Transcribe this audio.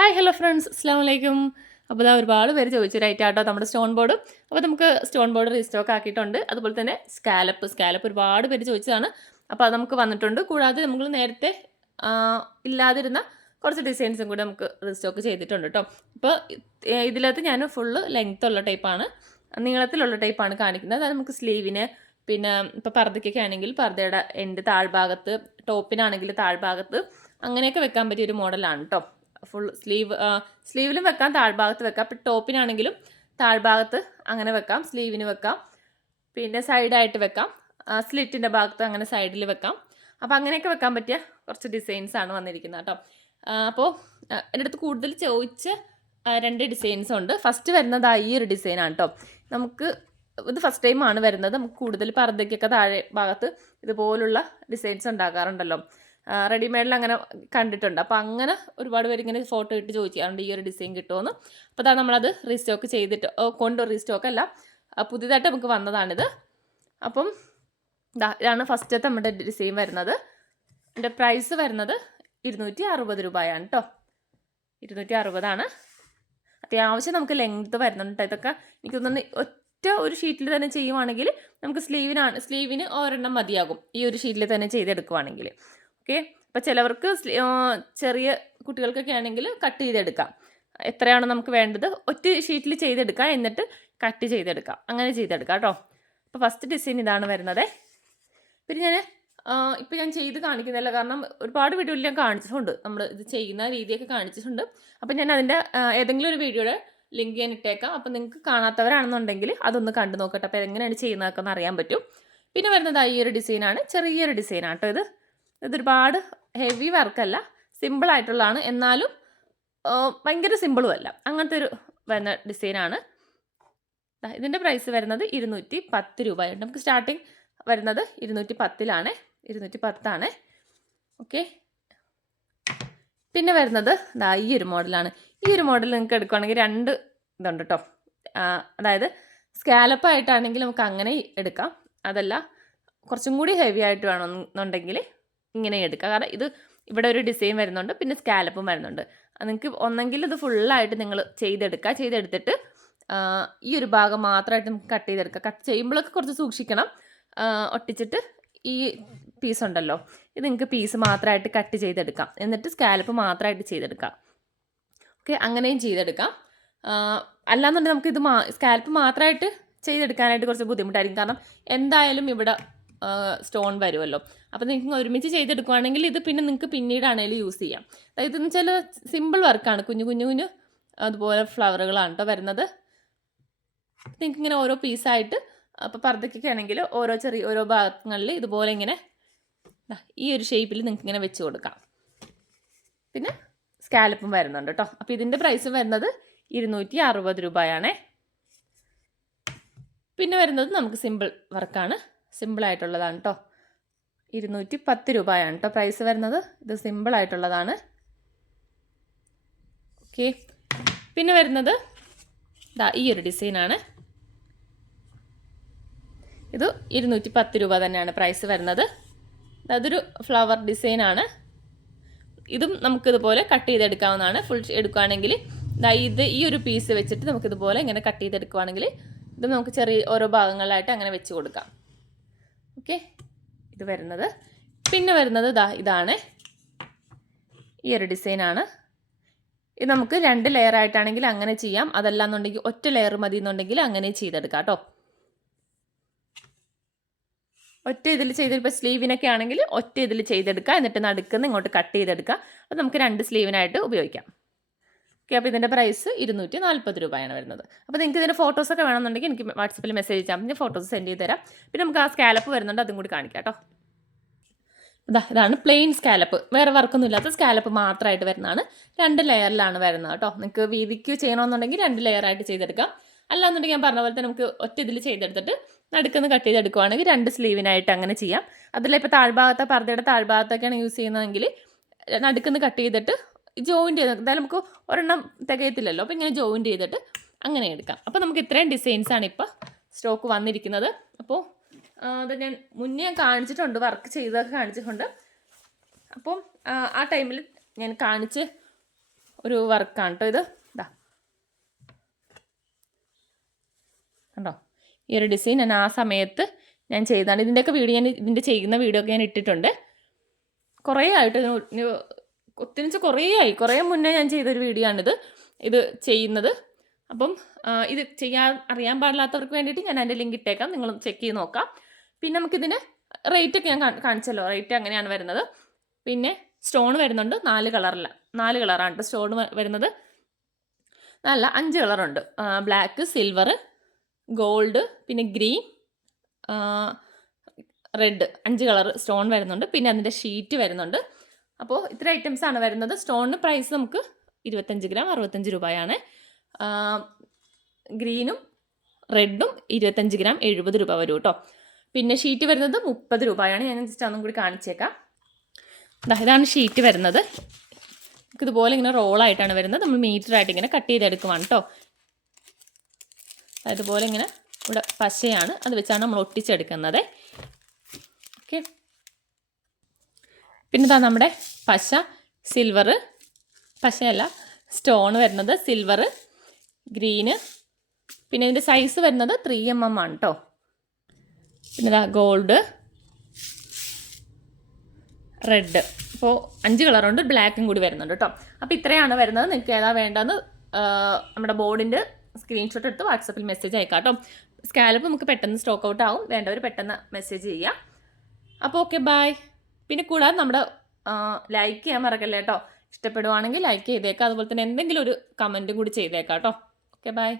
Hi hello friends, അസ്സാം വലൈക്കും. അപ്പോൾ ഇതാ ഒരുപാട് പേര് ചോദിച്ചു റൈറ്റാട്ടോ നമ്മുടെ സ്റ്റോൺ ബോർഡ്. അപ്പോൾ നമുക്ക് സ്റ്റോൺ ബോർഡ് റീസ്റ്റോക്ക് ആക്കിയിട്ടുണ്ട്. അതുപോലെ തന്നെ സ്കാലപ്പ് ഒരുപാട് പേര് ചോദിച്ചതാണ്. അപ്പോൾ അത് നമുക്ക് വന്നിട്ടുണ്ട്. കൂടാതെ നമ്മൾ നേരത്തെ ഇല്ലാതിരുന്ന കുറച്ച് ഡിസൈൻസും കൂടി നമുക്ക് റീസ്റ്റോക്ക് ചെയ്തിട്ടുണ്ട് കേട്ടോ. അപ്പോൾ ഇതിനകത്ത് ഞാൻ ഫുള്ള് ലെങ്ത് ഉള്ള ടൈപ്പാണ്, നീളത്തിലുള്ള ടൈപ്പാണ് കാണിക്കുന്നത്. അതായത് നമുക്ക് സ്ലീവിന്, പിന്നെ ഇപ്പോൾ പർദ്ദയ്ക്കൊക്കെ ആണെങ്കിൽ പർദ്ദയുടെ എൻഡ് താഴ്ഭാഗത്ത്, ടോപ്പിനാണെങ്കിൽ താഴ്ഭാഗത്ത് അങ്ങനെയൊക്കെ വെക്കാൻ പറ്റിയൊരു മോഡലാണ് കേട്ടോ. ഫുൾ സ്ലീവിലും വെക്കാം, താഴ്ഭാഗത്ത് വെക്കാം. ഇപ്പം ടോപ്പിനാണെങ്കിലും താഴ്ഭാഗത്ത് അങ്ങനെ വെക്കാം, സ്ലീവിന് വെക്കാം, പിന്നെ സൈഡായിട്ട് വെക്കാം, സ്ലിറ്റിൻ്റെ ഭാഗത്ത് അങ്ങനെ സൈഡിൽ വെക്കാം. അപ്പോൾ അങ്ങനെയൊക്കെ വെക്കാൻ പറ്റിയ കുറച്ച് ഡിസൈൻസാണ് വന്നിരിക്കുന്നത് കേട്ടോ. അപ്പോൾ എൻ്റെ അടുത്ത് കൂടുതൽ ചോദിച്ച രണ്ട് ഡിസൈൻസ് ഉണ്ട്. ഫസ്റ്റ് വരുന്നത് ഈ ഒരു ഡിസൈനാണ് കേട്ടോ. നമുക്ക് ഇത് ഫസ്റ്റ് ടൈമാണ് വരുന്നത്. നമുക്ക് കൂടുതൽ പർദ്ദയ്ക്കൊക്കെ താഴെ ഭാഗത്ത് ഇതുപോലുള്ള ഡിസൈൻസ് ഉണ്ടാക്കാറുണ്ടല്ലോ, റെഡിമെയ്ഡിൽ അങ്ങനെ കണ്ടിട്ടുണ്ട്. അപ്പോൾ അങ്ങനെ ഒരുപാട് പേര് ഇങ്ങനെ ഫോട്ടോ ഇട്ട് ചോദിക്കാറുണ്ട് ഈ ഒരു ഡിസൈൻ കിട്ടുമെന്ന്. അപ്പോൾ അതാ നമ്മളത് റീസ്റ്റോക്ക് ചെയ്തിട്ട് റീസ്റ്റോക്ക് അല്ല, പുതിയതായിട്ട് നമുക്ക് വന്നതാണിത്. അപ്പം ഇതാണ് ഫസ്റ്റത്തെ നമ്മുടെ ഡിസൈൻ വരുന്നത്. എൻ്റെ പ്രൈസ് വരുന്നത് 260 രൂപയാണ് കേട്ടോ. 260 അത്യാവശ്യം നമുക്ക് ലെങ്ത് വരുന്നുണ്ട്. ഇതൊക്കെ എനിക്ക് തോന്നുന്നു ഒറ്റ ഒരു ഷീറ്റിൽ തന്നെ ചെയ്യുവാണെങ്കിൽ നമുക്ക് സ്ലീവിന് ഒരെണ്ണം മതിയാകും ഈ ഒരു ഷീറ്റിൽ തന്നെ ചെയ്തെടുക്കുവാണെങ്കിൽ. ഓക്കെ, അപ്പോൾ ചിലവർക്ക് ചെറിയ കുട്ടികൾക്കൊക്കെ ആണെങ്കിൽ കട്ട് ചെയ്തെടുക്കാം. എത്രയാണോ നമുക്ക് വേണ്ടത് ഒറ്റ ഷീറ്റിൽ ചെയ്തെടുക്കാം, എന്നിട്ട് കട്ട് ചെയ്തെടുക്കാം, അങ്ങനെ ചെയ്തെടുക്കാം കേട്ടോ. അപ്പോൾ ഫസ്റ്റ് ഡിസൈൻ ഇതാണ് വരുന്നത്. പിന്നെ ഇപ്പോൾ ഞാൻ ചെയ്ത് കാണിക്കുന്നില്ല, കാരണം ഒരുപാട് വീഡിയോയിൽ ഞാൻ കാണിച്ചിട്ടുണ്ട്, നമ്മൾ ഇത് ചെയ്യുന്ന രീതിയൊക്കെ കാണിച്ചിട്ടുണ്ട്. അപ്പോൾ ഞാൻ അതിൻ്റെ ഏതെങ്കിലും ഒരു വീഡിയോയുടെ ലിങ്ക് ഞാൻ ഇട്ടേക്കാം. അപ്പോൾ നിങ്ങൾക്ക് കാണാത്തവരാണെന്നുണ്ടെങ്കിൽ അതൊന്ന് കണ്ടു നോക്കട്ടെ. അപ്പോൾ എങ്ങനെയാണ് ചെയ്യുന്നതൊക്കെ ഒന്ന് അറിയാൻ പറ്റും. പിന്നെ വരുന്നത് ഈ ഒരു ഡിസൈനാണ്, ചെറിയൊരു ഡിസൈനാണ് കേട്ടോ. ഇതൊരുപാട് ഹെവി വർക്കല്ല, സിമ്പിളായിട്ടുള്ളതാണ്, എന്നാലും ഭയങ്കര സിമ്പിളും അല്ല, അങ്ങനത്തെ ഒരു വരുന്ന ഡിസൈനാണ്. ഇതിൻ്റെ പ്രൈസ് വരുന്നത് 210 രൂപയുണ്ട്. നമുക്ക് സ്റ്റാർട്ടിങ് വരുന്നത് 210 210. ഓക്കെ, പിന്നെ വരുന്നത് ഈ ഒരു മോഡലാണ്. ഈ ഒരു മോഡൽ നിങ്ങൾക്ക് എടുക്കുകയാണെങ്കിൽ രണ്ട് ഇതുണ്ട് കേട്ടോ. അതായത് സ്കാലപ്പായിട്ടാണെങ്കിൽ നമുക്ക് അങ്ങനെ എടുക്കാം, അതല്ല കുറച്ചും കൂടി ഹെവി ആയിട്ട് വേണമെന്നുണ്ടെങ്കിൽ ഇങ്ങനെ എടുക്കാം. കാരണം ഇത് ഇവിടെ ഒരു ഡിസൈൻ വരുന്നുണ്ട്, പിന്നെ സ്കാലപ്പും വരുന്നുണ്ട്. നിങ്ങൾക്ക് ഒന്നെങ്കിൽ ഇത് ഫുള്ളായിട്ട് നിങ്ങൾ ചെയ്തെടുത്തിട്ട് ഈ ഒരു ഭാഗം മാത്രമായിട്ട് നമുക്ക് കട്ട് ചെയ്തെടുക്കാം. കട്ട് ചെയ്യുമ്പോഴൊക്കെ കുറച്ച് സൂക്ഷിക്കണം, ഒട്ടിച്ചിട്ട് ഈ പീസ് ഉണ്ടല്ലോ, ഇത് നിങ്ങൾക്ക് പീസ് മാത്രമായിട്ട് കട്ട് ചെയ്തെടുക്കാം, എന്നിട്ട് സ്കാലപ്പ് മാത്രമായിട്ട് ചെയ്തെടുക്കാം. ഓക്കെ, അങ്ങനെയും ചെയ്തെടുക്കാം. അല്ലാന്നുണ്ടെങ്കിൽ നമുക്കിത് സ്കാലപ്പ് മാത്രമായിട്ട് ചെയ്തെടുക്കാനായിട്ട് കുറച്ച് ബുദ്ധിമുട്ടായിരിക്കും, കാരണം എന്തായാലും ഇവിടെ സ്റ്റോൺ വരുമല്ലോ. അപ്പോൾ നിങ്ങൾക്ക് ഒരുമിച്ച് ചെയ്തെടുക്കുകയാണെങ്കിൽ ഇത് പിന്നെ നിങ്ങൾക്ക് പിന്നീടാണെങ്കിലും യൂസ് ചെയ്യാം. അതായത് ഇതെന്ന് വെച്ചാൽ സിമ്പിൾ വർക്കാണ്, കുഞ്ഞു അതുപോലെ ഫ്ലവറുകളാണ് കേട്ടോ വരുന്നത്. നിങ്ങൾക്ക് ഇങ്ങനെ ഓരോ പീസായിട്ട്, അപ്പോൾ പർദ്ദയ്ക്കൊക്കെ ആണെങ്കിൽ ഓരോ ഭാഗങ്ങളിൽ ഇതുപോലെ ഇങ്ങനെ ഈ ഒരു ഷേപ്പിൽ നിങ്ങൾക്ക് ഇങ്ങനെ വെച്ച് കൊടുക്കാം. പിന്നെ സ്കാലപ്പും വരുന്നുണ്ട് കേട്ടോ. അപ്പോൾ ഇതിൻ്റെ പ്രൈസ് വരുന്നത് 260 രൂപയാണേ. പിന്നെ വരുന്നത് നമുക്ക് സിമ്പിൾ വർക്കാണ്, സിമ്പിളായിട്ടുള്ളതാണ് കേട്ടോ. 210 രൂപയാണ് കേട്ടോ പ്രൈസ് വരുന്നത്. ഇത് സിമ്പിളായിട്ടുള്ളതാണ്. ഓക്കെ, പിന്നെ വരുന്നത് ഈ ഒരു ഡിസൈനാണ്. ഇത് 210 രൂപ തന്നെയാണ് പ്രൈസ് വരുന്നത്. അതൊരു ഫ്ലവർ ഡിസൈനാണ്. ഇതും നമുക്കിതുപോലെ കട്ട് ചെയ്തെടുക്കാവുന്നതാണ്. ഫുൾ എടുക്കുകയാണെങ്കിൽ ഈ ഒരു പീസ് വെച്ചിട്ട് നമുക്കിതുപോലെ ഇങ്ങനെ കട്ട് ചെയ്തെടുക്കുകയാണെങ്കിൽ ഇത് നമുക്ക് ചെറിയ ഓരോ ഭാഗങ്ങളായിട്ട് അങ്ങനെ വെച്ച് കൊടുക്കാം. ഓക്കെ, ഇത് വരുന്നത്. പിന്നെ വരുന്നത് ഇതാണ്, ഈ ഒരു ഡിസൈനാണ്. ഇത് നമുക്ക് 2 ലെയർ ആയിട്ടാണെങ്കിൽ അങ്ങനെ ചെയ്യാം, അതല്ലാന്നുണ്ടെങ്കിൽ ഒറ്റ ലെയർ മതി എന്നുണ്ടെങ്കിൽ അങ്ങനെ ചെയ്തെടുക്കാം കേട്ടോ. ഒറ്റ ഇതിൽ ചെയ്തെടുക്കുക, സ്ലീവിനൊക്കെ ആണെങ്കിൽ ഒറ്റ ഇതിൽ ചെയ്തെടുക്കുക, എന്നിട്ട് നടുക്കുന്ന ഇങ്ങോട്ട് കട്ട് ചെയ്തെടുക്കുക. അപ്പോൾ നമുക്ക് 2 സ്ലീവിനായിട്ട് ഉപയോഗിക്കാം. ഓക്കെ, അപ്പോൾ ഇതിൻ്റെ പ്രൈസ് 240 രൂപയാണ് വരുന്നത്. അപ്പോൾ നിങ്ങൾക്ക് ഇതിൻ്റെ ഫോട്ടോസൊക്കെ വേണമെന്നുണ്ടെങ്കിൽ എനിക്ക് വാട്സപ്പിൽ മെസ്സേജ് ചെയ്യാം, ഞാൻ ഫോട്ടോസ് സെൻഡ് ചെയ്ത് തരാം. പിന്നെ നമുക്ക് ആ സ്കാലപ്പ് വരുന്നുണ്ട്, അതും കൂടി കാണിക്കാം കേട്ടോ. ഇതാണ് പ്ലെയിൻ സ്കാലപ്പ്, വേറെ വർക്കൊന്നും ഇല്ലാത്ത സ്കാലപ്പ് മാത്രമായിട്ട് വരുന്നതാണ്. 2 ലെയറിലാണ് വരുന്നത് കേട്ടോ. നിങ്ങൾക്ക് വീതിക്ക് ചെയ്യണമെന്നുണ്ടെങ്കിൽ 2 ലെയറായിട്ട് ചെയ്തെടുക്കാം. അല്ലാന്നുണ്ടെങ്കിൽ ഞാൻ പറഞ്ഞ പോലെ തന്നെ നമുക്ക് ഒറ്റ ഇതിൽ ചെയ്തെടുത്തിട്ട് നടുക്കുന്ന കട്ട് ചെയ്തെടുക്കുകയാണെങ്കിൽ 2 സ്ലീവിനായിട്ട് അങ്ങനെ ചെയ്യാം. അതിൽ ഇപ്പോൾ പർദ്ദയുടെ താഴ്ഭാഗത്തൊക്കെയാണ് യൂസ് ചെയ്യുന്നതെങ്കിൽ നടുക്കുന്ന കട്ട് ചെയ്തിട്ട് ജോയിൻറ്റ് ചെയ്ത്, എന്തായാലും നമുക്ക് ഒരെണ്ണം തികയത്തില്ലല്ലോ, അപ്പോൾ ഇങ്ങനെ ജോയിൻറ്റ് ചെയ്തിട്ട് അങ്ങനെ എടുക്കാം. അപ്പോൾ നമുക്ക് ഇത്രയും ഡിസൈൻസാണ് ഇപ്പോൾ സ്റ്റോക്ക് വന്നിരിക്കുന്നത്. അപ്പോൾ അത് ഞാൻ മുന്നേ കാണിച്ചിട്ടുണ്ട്, വർക്ക് ചെയ്തൊക്കെ കാണിച്ചിട്ടുണ്ട്. അപ്പം ആ ടൈമിൽ ഞാൻ കാണിച്ച് ഒരു വർക്കാണ് കേട്ടോ ഇത്. ഇതാ കണ്ടോ, ഈ ഒരു ഡിസൈൻ ഞാൻ ആ സമയത്ത് ഞാൻ ചെയ്തതാണ്. ഇതിൻ്റെയൊക്കെ വീഡിയോ ഇതിൻ്റെ ചെയ്യുന്ന വീഡിയോ ഒക്കെ ഞാൻ ഇട്ടിട്ടുണ്ട്. കുറേ ആയിട്ട് ഒത്തിരിച്ച് കുറേ മുന്നേ ഞാൻ ചെയ്തൊരു വീഡിയോ ആണിത്, ഇത് ചെയ്യുന്നത്. അപ്പം ഇത് അറിയാൻ പാടില്ലാത്തവർക്ക് വേണ്ടിയിട്ട് ഞാൻ അതിൻ്റെ ലിങ്ക് ഇട്ടേക്കാം, നിങ്ങൾ ചെക്ക് ചെയ്ത് നോക്കാം. പിന്നെ നമുക്കിതിന് റേറ്റൊക്കെ ഞാൻ കാണിച്ചല്ലോ, റേറ്റ് അങ്ങനെയാണ് വരുന്നത്. പിന്നെ സ്റ്റോൺ വരുന്നുണ്ട് 4 കളറാണ് കേട്ടോ സ്റ്റോൺ വരുന്നത്. 5 കളറുണ്ട്, ബ്ലാക്ക്, സിൽവർ, ഗോൾഡ്, പിന്നെ ഗ്രീൻ, റെഡ്, 5 കളർ സ്റ്റോൺ വരുന്നുണ്ട്. പിന്നെ അതിൻ്റെ ഷീറ്റ് വരുന്നുണ്ട്. അപ്പോൾ ഇത്ര ഐറ്റംസ് ആണ് വരുന്നത്. സ്റ്റോണിന് പ്രൈസ് നമുക്ക് 25 ഗ്രാം 65 രൂപയാണ്. ഗ്രീനും റെഡും 25 ഗ്രാം 70 രൂപ വരും കേട്ടോ. പിന്നെ ഷീറ്റ് വരുന്നത് 30 രൂപയാണ്. ഞാൻ ജസ്റ്റ് ഒന്നും കൂടി കാണിച്ചേക്കാം. ഇതാണ് ഷീറ്റ് വരുന്നത്. ഇതുപോലെ ഇങ്ങനെ റോളായിട്ടാണ് വരുന്നത്. നമ്മൾ മീറ്ററായിട്ട് ഇങ്ങനെ കട്ട് ചെയ്തെടുക്കുവാണ് കേട്ടോ. അതുപോലെ ഇങ്ങനെ ഇവിടെ പശയാണ്, അത് വെച്ചാണ് നമ്മൾ ഒട്ടിച്ചെടുക്കുന്നത്. ഓക്കെ. പിന്നെ ഇതാ നമ്മുടെ പശ, സിൽവർ, പശയല്ല സ്റ്റോൺ വരുന്നത് സിൽവർ, ഗ്രീന്, പിന്നെ ഇതിൻ്റെ സൈസ് വരുന്നത് 3mm ആണ് കേട്ടോ. പിന്നെ ഇതാ ഗോൾഡ്, റെഡ്. അപ്പോൾ 5 കളറുണ്ട്, ബ്ലാക്കും കൂടി വരുന്നുണ്ട് കേട്ടോ. അപ്പോൾ ഇത്രയാണ് വരുന്നത്. നിങ്ങൾക്ക് ഏതാ വേണ്ടതെന്ന് നമ്മുടെ ബോർഡിൻ്റെ സ്ക്രീൻഷോട്ട് എടുത്ത് വാട്സപ്പിൽ മെസ്സേജ് അയക്കാം കേട്ടോ. സ്കാലപ്പ് നമുക്ക് പെട്ടെന്ന് സ്റ്റോക്ക് ഔട്ട് ആവും, വേണ്ടവർ പെട്ടെന്ന് മെസ്സേജ് ചെയ്യുക. അപ്പോൾ ഓക്കെ, ബൈ. പിന്നെ കൂടാതെ നമ്മുടെ ലൈക്ക് ചെയ്യാൻ മറക്കല്ലേ കേട്ടോ. ഇഷ്ടപ്പെടുവാണെങ്കിൽ ലൈക്ക് ചെയ്തേക്കാം. അതുപോലെ തന്നെ എന്തെങ്കിലും ഒരു കമൻറ്റും കൂടി ചെയ്തേക്കാം കേട്ടോ. Okay, by.